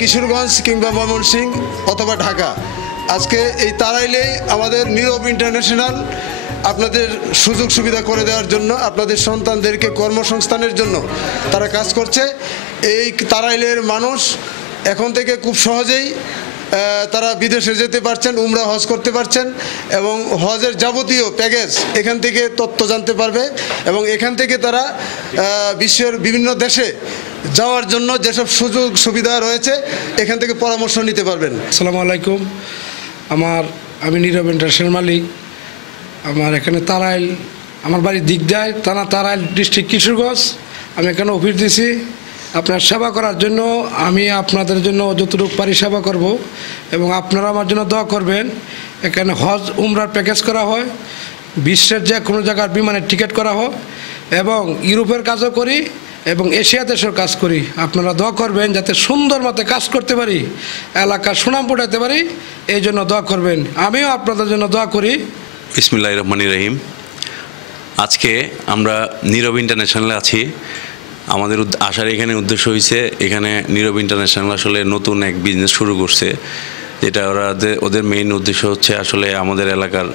কিশোরগঞ্জ কিংবা ময়মনসিংহ অথবা ঢাকা, আজকে এই তারাইলেই আমাদের নীরব ইন্টারন্যাশনাল আপনাদের সুযোগ সুবিধা করে দেওয়ার জন্য, আপনাদের সন্তানদেরকে কর্মসংস্থানের জন্য তারা কাজ করছে। এই তারাইলের মানুষ এখন থেকে খুব সহজেই তারা বিদেশে যেতে পারছেন, উমরা হজ করতে পারছেন এবং হজের যাবতীয় প্যাকেজ এখান থেকে তথ্য জানতে পারবে এবং এখান থেকে তারা বিশ্বের বিভিন্ন দেশে যাওয়ার জন্য যেসব সুযোগ সুবিধা রয়েছে এখান থেকে পরামর্শ নিতে পারবেন। আসসালামু আলাইকুম। আমি নীরব ইন্টারন্যাশনাল মালিক। আমার এখানে তারাইল, আমার বাড়ি দিগদায়, থানা তারাইল, ডিস্ট্রিক্ট কিশোরগঞ্জ। আমি এখানে অফিস দিছি আপনার সেবা করার জন্য। আমি আপনাদের জন্য যতটুকু পারি সেবা করব এবং আপনারা আমার জন্য দোয়া করবেন। এখানে হজ উমরার প্যাকেজ করা হয়, বিশ্বের যে কোনো জায়গার বিমানের টিকিট করা হয় এবং ইউরোপের কাজও করি এবং এশিয়া দেশের কাজ করি। আপনারা দোয়া করবেন যাতে সুন্দর মতো কাজ করতে পারি, এলাকার সুনাম ফুটাতে পারি, এই জন্য দোয়া করবেন। আমিও আপনাদের জন্য দোয়া করি। বিসমিল্লাহির রহমানির রহিম। আজকে আমরা নীরব ইন্টারন্যাশনালে আছি। আমাদের আসার এখানে উদ্দেশ্য হয়েছে, এখানে নীরব ইন্টারন্যাশনাল আসলে নতুন এক বিজনেস শুরু করছে, যেটা ওদের মেইন উদ্দেশ্য হচ্ছে আসলে আমাদের এলাকার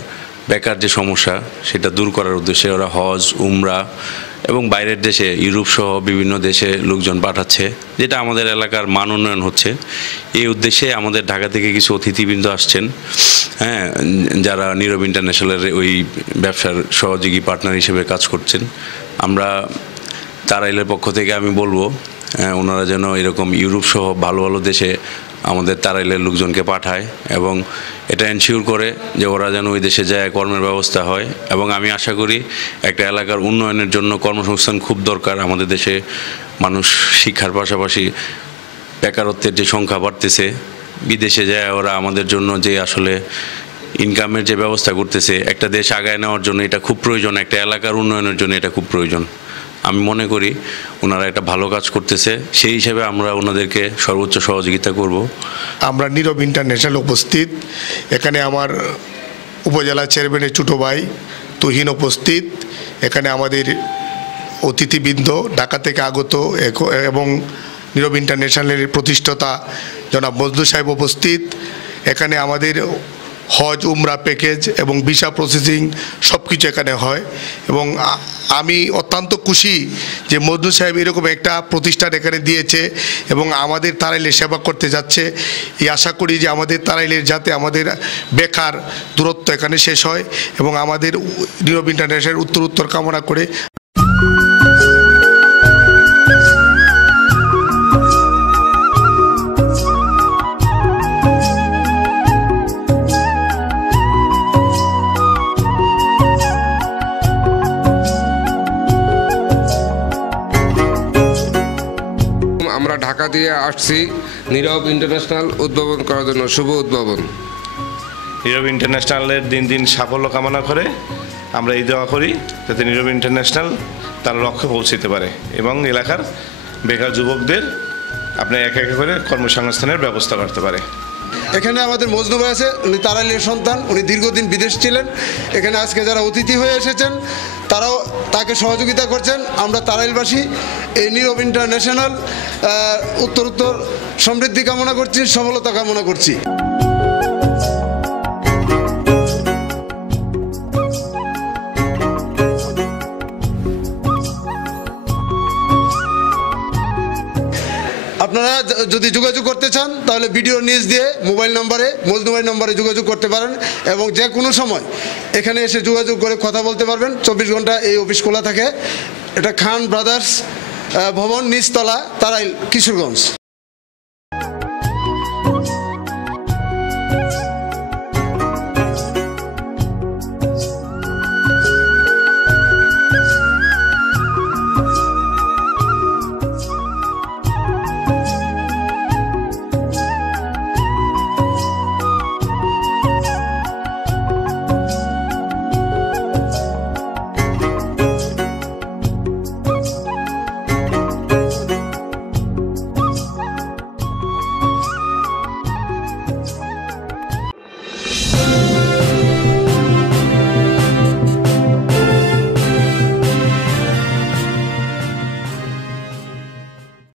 বেকার যে সমস্যা সেটা দূর করার উদ্দেশ্যে ওরা হজ উমরা এবং বাইরের দেশে ইউরোপ সহ বিভিন্ন দেশে লোকজন পাঠাচ্ছে, যেটা আমাদের এলাকার মান উন্নয়ন হচ্ছে। এই উদ্দেশ্যে আমাদের ঢাকা থেকে কিছু অতিথিবৃন্দ আসছেন, হ্যাঁ, যারা নীরব ইন্টারন্যাশনালের ওই ব্যবসার সহযোগী পার্টনার হিসেবে কাজ করছেন। আমরা তারাইলের পক্ষ থেকে আমি বলবো ওনারা যেন এরকম ইউরোপ সহ ভালো ভালো দেশে আমাদের তারাইলের লোকজনকে পাঠায় এবং এটা এনশিওর করে যে ওরা যেন ওই দেশে যায় কর্মের ব্যবস্থা হয়। এবং আমি আশা করি একটা এলাকার উন্নয়নের জন্য কর্মসংস্থান খুব দরকার। আমাদের দেশে মানুষ শিক্ষার পাশাপাশি বেকারত্বের যে সংখ্যা বাড়তেছে, বিদেশে যায় ওরা আমাদের জন্য যে আসলে ইনকামের যে ব্যবস্থা করতেছে, একটা দেশ আগায় নেওয়ার জন্য এটা খুব প্রয়োজন, একটা এলাকার উন্নয়নের জন্য এটা খুব প্রয়োজন। আমি মনে করি ওনারা একটা ভালো কাজ করতেছে, সেই হিসেবে আমরা ওনাদেরকে সর্বোচ্চ সহযোগিতা করব। আমরা নীরব ইন্টারন্যাশনাল উপস্থিত, এখানে আমার উপজেলা চেয়ারম্যানের ছোটো ভাই তুহিন উপস্থিত, এখানে আমাদের অতিথিবৃন্দ ঢাকা থেকে আগত এবং নীরব ইন্টারন্যাশনালের প্রতিষ্ঠাতা জনাব মজনু সাহেব উপস্থিত। এখানে আমাদের হজ উমরা প্যাকেজ এবং ভিসা প্রসেসিং সব কিছু এখানে হয় এবং আমি অত্যন্ত খুশি যে মজনু সাহেব এরকম একটা প্রতিষ্ঠান এখানে দিয়েছে এবং আমাদের তারাইলে সেবা করতে যাচ্ছে। এই আশা করি যে আমাদের তারাইলের যাতে আমাদের বেকার দূরত্ব এখানে শেষ হয় এবং আমাদের নীরব ইন্টারন্যাশনাল উত্তর কামনা করে আমরা ঢাকা দিয়ে আসছি নীরব ইন্টারন্যাশনাল উদ্ভাবন করার জন্য। শুভ উদ্ভাবন। নীরব ইন্টারন্যাশনালের দিন দিন সাফল্য কামনা করে আমরা এই দোয়া করি যাতে নীরব ইন্টারন্যাশনাল তার লক্ষ্যে পৌঁছতে পারে এবং এলাকার বেকার যুবকদের আপনি একে একে করে কর্মসংস্থানের ব্যবস্থা করতে পারে। এখানে আমাদের মজনু ভাই আছে, উনি তারাইলের সন্তান, উনি দীর্ঘদিন বিদেশ ছিলেন। এখানে আজকে যারা অতিথি হয়ে এসেছেন তারাও তাকে সহযোগিতা করছেন। আমরা তারাইলবাসী এই নীরব ইন্টারন্যাশনাল উত্তর সমৃদ্ধি কামনা করছি, সফলতা কামনা করছি। আপনারা যদি যোগাযোগ করতে চান তাহলে ভিডিও নিউজ দিয়ে মোবাইল নম্বরে মজনু ভাই নম্বরে যোগাযোগ করতে পারেন এবং যে কোনো সময় এখানে এসে যোগাযোগ করে কথা বলতে পারবেন। 24 ঘন্টা এই অফিস খোলা থাকে। এটা খান ব্রাদার্স ভবন, নিচতলা, তারাইল, কিশোরগঞ্জ।